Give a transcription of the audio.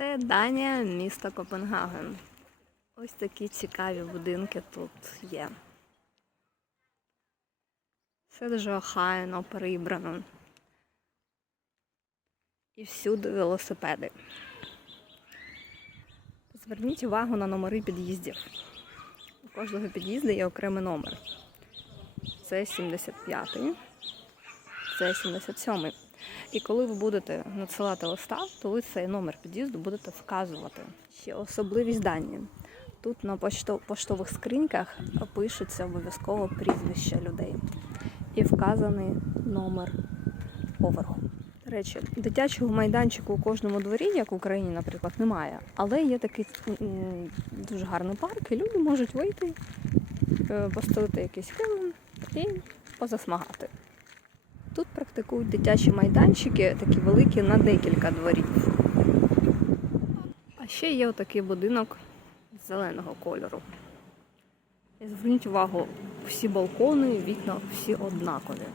Це Данія, місто Копенгаген. Ось такі цікаві будинки тут є. Все дуже охайно, прибрано. І всюди велосипеди. Зверніть увагу на номери під'їздів. У кожного під'їзду є окремий номер. Це 75-й, це 77-й. І коли ви будете надсилати листа, то ви цей номер під'їзду будете вказувати. Ще особливість Данії. Тут на поштових скриньках пишуться обов'язково прізвища людей і вказаний номер поверху. До речі, дитячого майданчику у кожному дворі, як в Україні, наприклад, немає. Але є такий дуже гарний парк, і люди можуть вийти, е, постелити якийсь килим і позасмагати. Тут практикують дитячі майданчики, такі великі на декілька дворів. А ще є отакий будинок зеленого кольору. І зверніть увагу, всі балкони, вікна всі однакові.